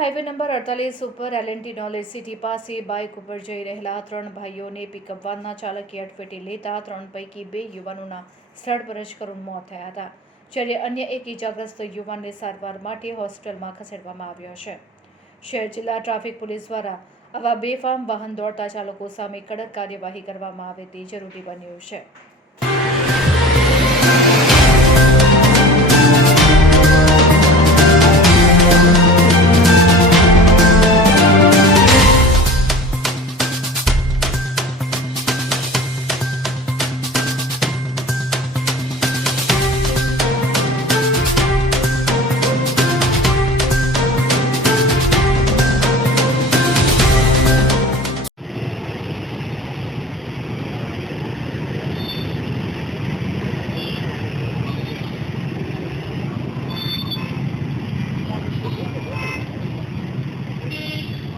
Highway number 48 ઉપર L&T knowledge city પાસે bike ઉપર જઈ રહેલા 3 ભાઈઓને પિકઅપ વાનના ચાલકે અડફેટે લેતા 3 પૈકી 2 યુવાનોના સ્થળ પર જ કરુણ મોત થયા હતા, જ્યારે અન્ય એક ઇજાગ્રસ્ત યુવાનને સારવાર માટે હોસ્પિટલમાં ખસેડવામાં આવ્યો છે. શહેર જિલ્લા ટ્રાફિક પોલીસ દ્વારા આવા બેફામ વાહન દોડતા ચાલકો સામે કડક કાર્યવાહી કરવામાં આવે તે જરૂરી બન્યું છે.